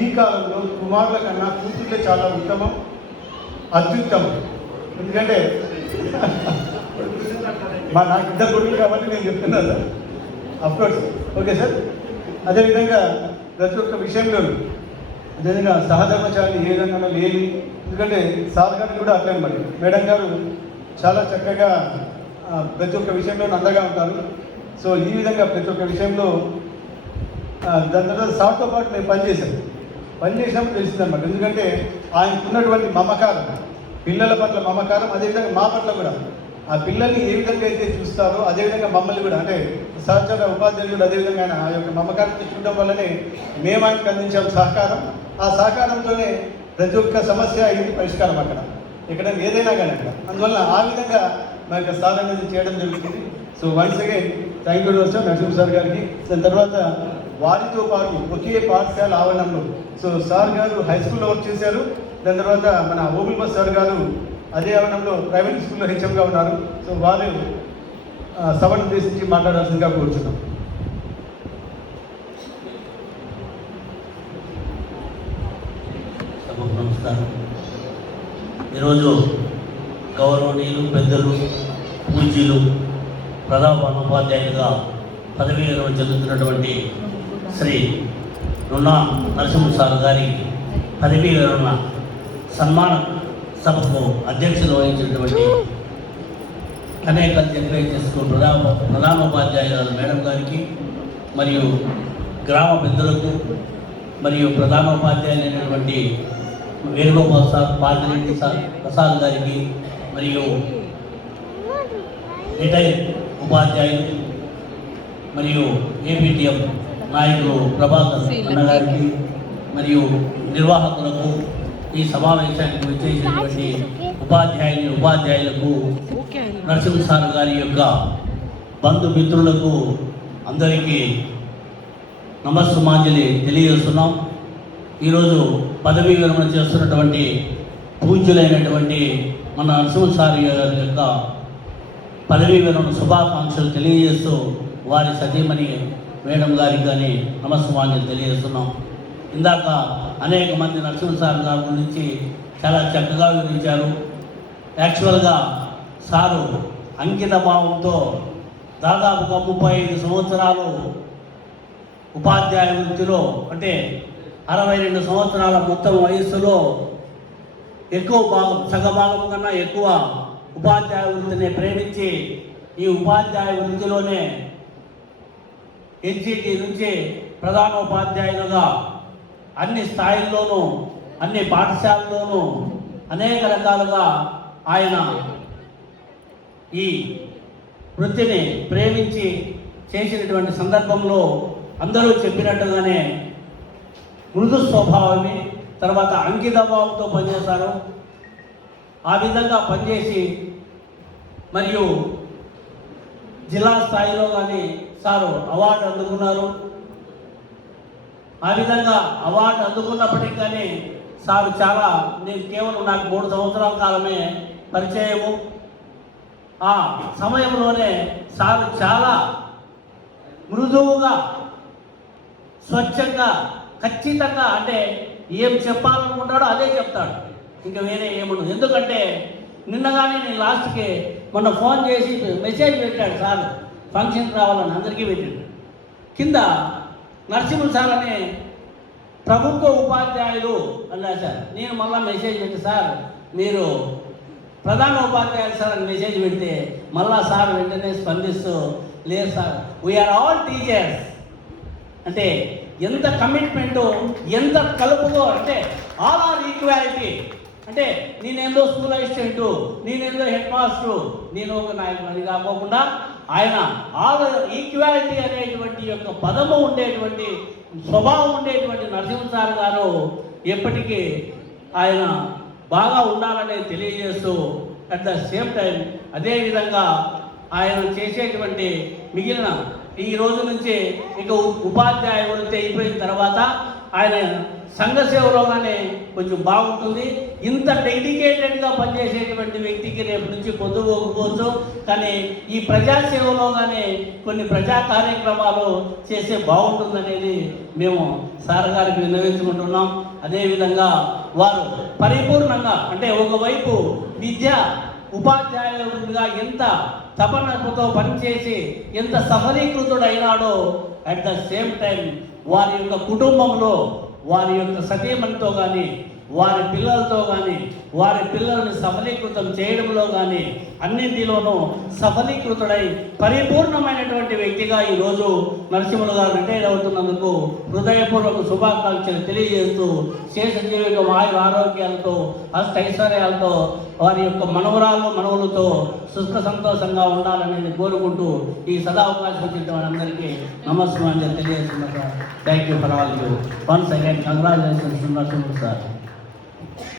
ఈ కాలంలో కుమారుల కన్నా కూతుర్లే చాలా ఉత్తమం, అత్యుత్తమం. ఎందుకంటే నాకు ఇద్దరు కొడుకులు కాబట్టి నేను చెప్తున్నాను సార్. Of course okay sir. అదేవిధంగా ప్రతి ఒక్క విషయంలో అదేవిధంగా సహధర్మచారిని ఏ విధంగా లేని, ఎందుకంటే సార్ గారు కూడా అట్లే మరి మేడం గారు చాలా చక్కగా ప్రతి ఒక్క విషయంలో అండగా ఉంటారు. సో ఈ విధంగా ప్రతి ఒక్క విషయంలో దాని తర్వాత సార్తో పాటు నేను పనిచేసినప్పుడు తెలిసిందన్నమాట. ఎందుకంటే ఆయనకున్నటువంటి మమకారం, పిల్లల పట్ల మమకారం, అదేవిధంగా మా పట్ల కూడా ఆ పిల్లల్ని ఏ విధంగా అయితే చూస్తారో అదేవిధంగా మమ్మల్ని కూడా, అంటే సహచర ఉపాధ్యాయులు కూడా అదేవిధంగా ఆయన ఆ యొక్క మమకారం తెచ్చుకోవడం వల్లనే మేము ఆయనకు అందించాం సహకారం. ఆ సహకారంతోనే ప్రతి ఒక్క సమస్య అయింది పరిష్కారం అక్కడ ఎక్కడైనా ఏదైనా కానీ అక్కడ. అందువల్ల ఆ విధంగా మనకు సార్ అనేది చేయడం జరుగుతుంది. So once again thank you sir Narasimha sir గారికి. దాని తర్వాత వారితో పాటు ఒకే పాఠశాల ఆవరణంలో సో సార్ గారు హై స్కూల్లో వర్క్ చేశారు. దాని తర్వాత మన ఓబుల్ బస్ సార్ గారు అదే ఆవరణంలో ప్రైవేట్ స్కూల్లో హెచ్ఎంగా ఉన్నారు. సో వారు సభను ఉద్దేశించి మాట్లాడాల్సిందిగా కోరుచున్నాం. నమస్కారం. ఈరోజు గౌరవనీయులు పెద్దలు పూజ్యులు ప్రధానోపాధ్యాయులుగా పదవీ విరమణ చెందుతున్నటువంటి శ్రీ నున్నా నరసింహ సార్ గారి పదవీ విరమణ సన్మాన సభకు అధ్యక్షత వహించినటువంటి అనేక జెడ్పీహెచ్ఎస్ ప్రధానోపాధ్యాయులు మేడం గారికి మరియు గ్రామ పెద్దలకు మరియు ప్రధానోపాధ్యాయులైనటువంటి Venugopal sir, parliament sir Prasad గారికి మరియు రిటైర్ ఉపాధ్యాయులు మరియు ఏపీటీఎం నాయకులు ప్రభాకర్ అన్న గారికి మరియు నిర్వాహకులకు, ఈ సమావేశానికి వచ్చేసినటువంటి ఉపాధ్యాయులకు, నరసింహ సార్ గారి యొక్క బంధుమిత్రులకు అందరికీ నమస్సుమాంజలి తెలియజేస్తున్నాం. ఈరోజు పదవీ విరమణ చేస్తున్నటువంటి పూజ్యులైనటువంటి మన నరసింహ సార్ గారి యొక్క పదవీ విరమణ శుభాకాంక్షలు తెలియజేస్తూ వారి సతీమణి మేడం గారికి కానీ నమస్సుమాంజలి తెలియజేస్తున్నాం. ఇందాక అనేక మంది నరసింహ సార్ గారి గురించి చాలా చక్కగా వివరించారు. యాక్చువల్గా సారు అంకిత భావంతో దాదాపుగా 35 సంవత్సరాలు ఉపాధ్యాయ వృత్తిలో, అంటే 62 సంవత్సరాల మొత్తం వయస్సులో ఎక్కువ భాగం, సగభాగం కన్నా ఎక్కువ ఉపాధ్యాయ వృత్తిని ప్రేమించి ఈ ఉపాధ్యాయ వృత్తిలోనే ఎన్సిటి నుంచి ప్రధానోపాధ్యాయులుగా అన్ని స్థాయిల్లోనూ అన్ని పాఠశాలల్లోనూ అనేక రకాలుగా ఆయన ఈ వృత్తిని ప్రేమించి చేసినటువంటి సందర్భంలో అందరూ చెప్పినట్టుగానే మృదు స్వభావమే, తర్వాత అంకిత భావంతో పనిచేశారు. ఆ విధంగా పనిచేసి మరియు జిల్లా స్థాయిలో కానీ సారు అవార్డు అందుకున్నారు. ఆ విధంగా అవార్డు అందుకున్నప్పటికీ కానీ సారు చాలా, నేను కేవలం నాకు 3 సంవత్సరాల కాలమే పరిచయము. ఆ సమయంలోనే సారు చాలా మృదువుగా, స్వచ్ఛంగా, ఖచ్చితంగా, అంటే ఏం చెప్పాలనుకుంటాడో అదే చెప్తాడు, ఇంకా వేరే ఏముండదు. ఎందుకంటే నిన్నగానే నేను లాస్ట్కి మొన్న ఫోన్ చేసి మెసేజ్ పెట్టాడు సార్, ఫంక్షన్కి రావాలని అందరికీ పెట్టాడు. కింద నరసింహ సార్ అనే ప్రభుత్వ ఉపాధ్యాయులు అని రాశారు. నేను మళ్ళీ మెసేజ్ పెట్టి సార్ మీరు ప్రధాన ఉపాధ్యాయులు సార్ అని మెసేజ్ పెడితే మళ్ళా సార్ వెంటనే స్పందిస్తూ లేదు సార్ వీఆర్ ఆల్ టీచర్స్, అంటే ఎంత కమిట్మెంటు, ఎంత కలుపుతో, అంటే ఆల్ ఆర్ ఈక్వాలిటీ. అంటే నేనేందో స్కూల్ అసిస్టెంటు, నేనేందో హెడ్ మాస్టరు, నేను ఒక నాయకుడు అని కాకోకుండా ఆయన ఆల్ ఈక్వాలిటీ అనేటువంటి యొక్క పదము ఉండేటువంటి స్వభావం ఉండేటువంటి నరసింహ సార్ గారు ఎప్పటికీ ఆయన బాగా ఉండాలని తెలియజేస్తూ అట్ ద సేమ్ టైం అదేవిధంగా ఆయన చేసేటువంటి మిగిలిన ఈ రోజు నుంచి ఇక ఉపాధ్యాయ వృత్తి అయిపోయిన తర్వాత ఆయన సంఘ సేవలోగానే కొంచెం బాగుంటుంది. ఇంత డెడికేటెడ్గా పనిచేసేటువంటి వ్యక్తికి రేపు నుంచి పొద్దుపోకపోవచ్చు, కానీ ఈ ప్రజాసేవలోగానే కొన్ని ప్రజా కార్యక్రమాలు చేస్తే బాగుంటుందనేది మేము సార్ గారికి విన్నవించుకుంటున్నాం. అదేవిధంగా వారు పరిపూర్ణంగా అంటే ఒకవైపు విద్య ఉపాధ్యాయులుగా ఎంత తపనతో పనిచేసి ఎంత సఫలీకృతుడైనాడో, అట్ ద సేమ్ టైం వారి యొక్క కుటుంబంలో వారి యొక్క సతీమణితో కానీ వారి పిల్లలతో కానీ వారి పిల్లల్ని సఫలీకృతం చేయడంలో కానీ అన్నింటిలోనూ సఫలీకృతుడై పరిపూర్ణమైనటువంటి వ్యక్తిగా ఈరోజు నరసింహులు గారు రిటైర్ అవుతున్నందుకు హృదయపూర్వక శుభాకాంక్షలు తెలియజేస్తూ శేష జీవితం ఆయుర ఆరోగ్యాలతో అష్టైశ్వర్యాలతో వారి యొక్క మనవులతో సుఖ సంతోషంగా ఉండాలనేది కోరుకుంటూ ఈ సదావకాశం ఇచ్చిన అందరికీ నమస్కారం తెలియజేస్తున్నా sir. Thank you for all you. Once again congratulations Narasimhulu sir.